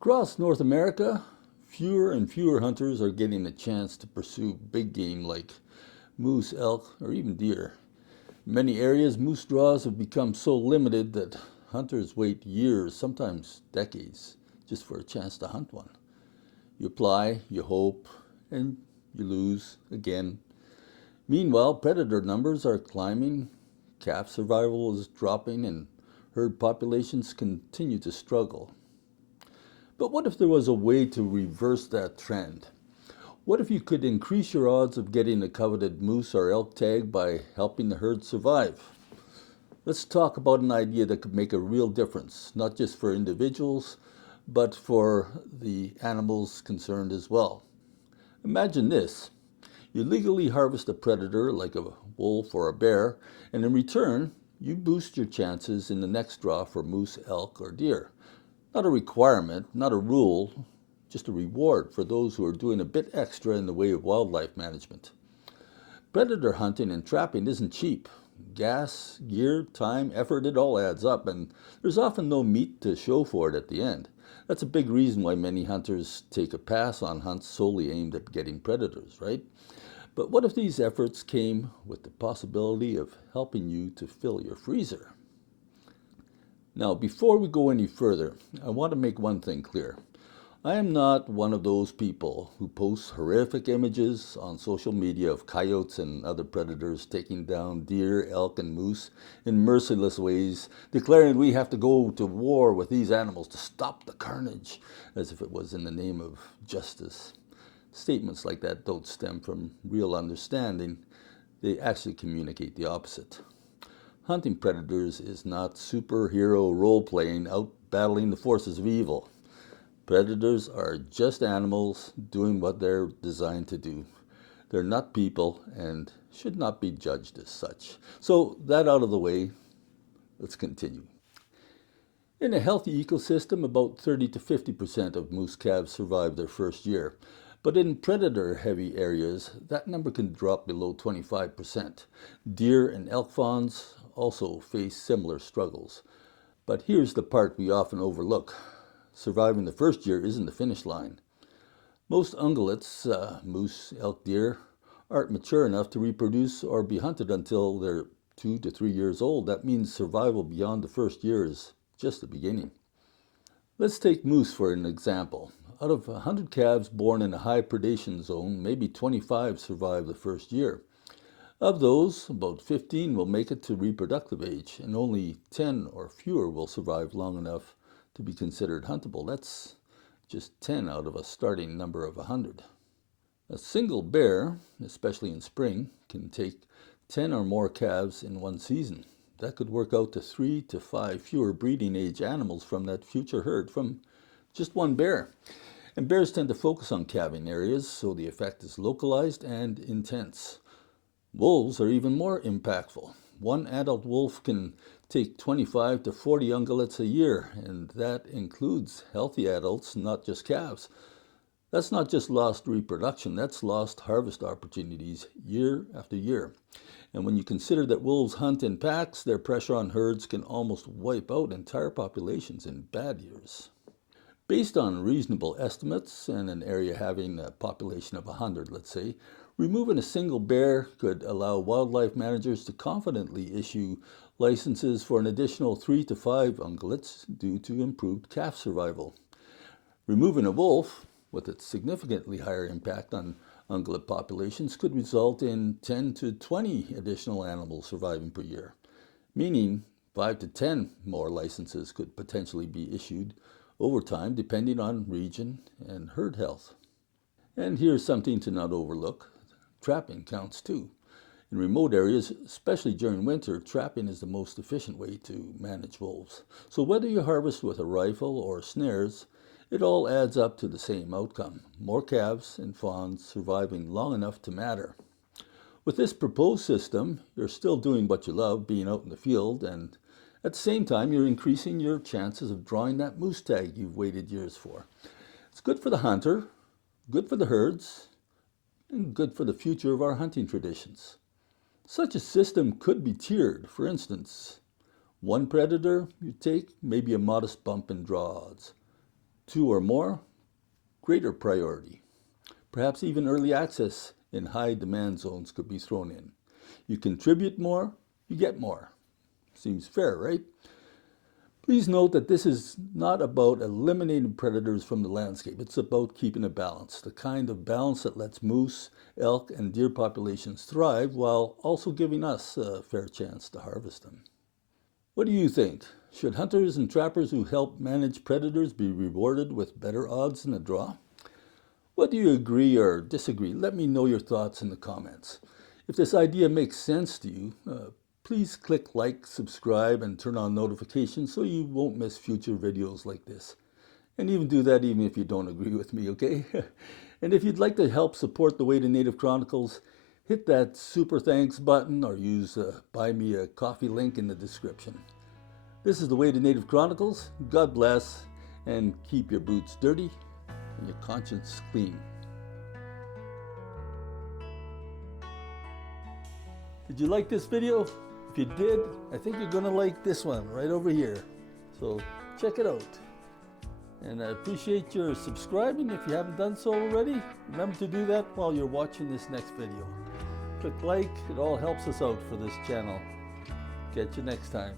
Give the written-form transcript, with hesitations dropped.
Across North America, fewer and fewer hunters are getting a chance to pursue big game like moose, elk, or even deer. In many areas, moose draws have become so limited that hunters wait years, sometimes decades, just for a chance to hunt one. You apply, you hope, and you lose again. Meanwhile, predator numbers are climbing, calf survival is dropping, and herd populations continue to struggle. But what if there was a way to reverse that trend? What if you could increase your odds of getting a coveted moose or elk tag by helping the herd survive? Let's talk about an idea that could make a real difference, not just for individuals, but for the animals concerned as well. Imagine this. You legally harvest a predator like a wolf or a bear, and in return, you boost your chances in the next draw for moose, elk, or deer. Not a requirement, not a rule, just a reward for those who are doing a bit extra in the way of wildlife management. Predator hunting and trapping isn't cheap. Gas, gear, time, effort, it all adds up, and there's often no meat to show for it at the end. That's a big reason why many hunters take a pass on hunts solely aimed at getting predators, right? But what if these efforts came with the possibility of helping you to fill your freezer? Now, before we go any further, I want to make one thing clear. I am not one of those people who posts horrific images on social media of coyotes and other predators taking down deer, elk, and moose in merciless ways, declaring we have to go to war with these animals to stop the carnage, as if it was in the name of justice. Statements like that don't stem from real understanding. They actually communicate the opposite. Hunting predators is not superhero role-playing out battling the forces of evil. Predators are just animals doing what they're designed to do. They're not people and should not be judged as such. So that out of the way, let's continue. In a healthy ecosystem, about 30 to 50% of moose calves survive their first year. But in predator-heavy areas, that number can drop below 25%. Deer and elk fawns also face similar struggles. But here's the part we often overlook. Surviving the first year isn't the finish line. Most ungulates, moose, elk, deer, aren't mature enough to reproduce or be hunted until they're 2 to 3 years old. That means survival beyond the first year is just the beginning. Let's take moose for an example. Out of 100 calves born in a high predation zone, maybe 25 survive the first year. Of those, about 15 will make it to reproductive age, and only 10 or fewer will survive long enough to be considered huntable. That's just 10 out of a starting number of 100. A single bear, especially in spring, can take 10 or more calves in one season. That could work out to 3 to 5 fewer breeding age animals from that future herd from just one bear. And bears tend to focus on calving areas, so the effect is localized and intense. Wolves are even more impactful. One adult wolf can take 25 to 40 ungulates a year, and that includes healthy adults, not just calves. That's not just lost reproduction, that's lost harvest opportunities year after year. And when you consider that wolves hunt in packs, their pressure on herds can almost wipe out entire populations in bad years. Based on reasonable estimates and an area having a population of 100, let's say, removing a single bear could allow wildlife managers to confidently issue licenses for an additional 3 to 5 ungulates due to improved calf survival. Removing a wolf, with its significantly higher impact on ungulate populations, could result in 10 to 20 additional animals surviving per year, meaning 5 to 10 more licenses could potentially be issued over time depending on region and herd health. And here's something to not overlook. Trapping counts too. In remote areas, especially during winter, trapping is the most efficient way to manage wolves. So whether you harvest with a rifle or snares, it all adds up to the same outcome. More calves and fawns surviving long enough to matter. With this proposed system, you're still doing what you love, being out in the field, and at the same time, you're increasing your chances of drawing that moose tag you've waited years for. It's good for the hunter, good for the herds, and good for the future of our hunting traditions. Such a system could be tiered. For instance, one predator you take, maybe a modest bump in draw odds. 2 or more, greater priority. Perhaps even early access in high demand zones could be thrown in. You contribute more, you get more. Seems fair, right? Please note that this is not about eliminating predators from the landscape. It's about keeping a balance, the kind of balance that lets moose, elk, and deer populations thrive while also giving us a fair chance to harvest them. What do you think? Should hunters and trappers who help manage predators be rewarded with better odds in the draw? What do you agree or disagree? Let me know your thoughts in the comments. If this idea makes sense to you, please click like, subscribe, and turn on notifications so you won't miss future videos like this. And even do that even if you don't agree with me, okay? And if you'd like to help support the Way to Native Chronicles, hit that super thanks button or use Buy Me a Coffee link in the description. This is the Way to Native Chronicles. God bless, and keep your boots dirty and your conscience clean. Did you like this video? If you did, I think you're going to like this one right over here. So check it out. And I appreciate your subscribing if you haven't done so already. Remember to do that while you're watching this next video. Click like, it all helps us out for this channel. Catch you next time.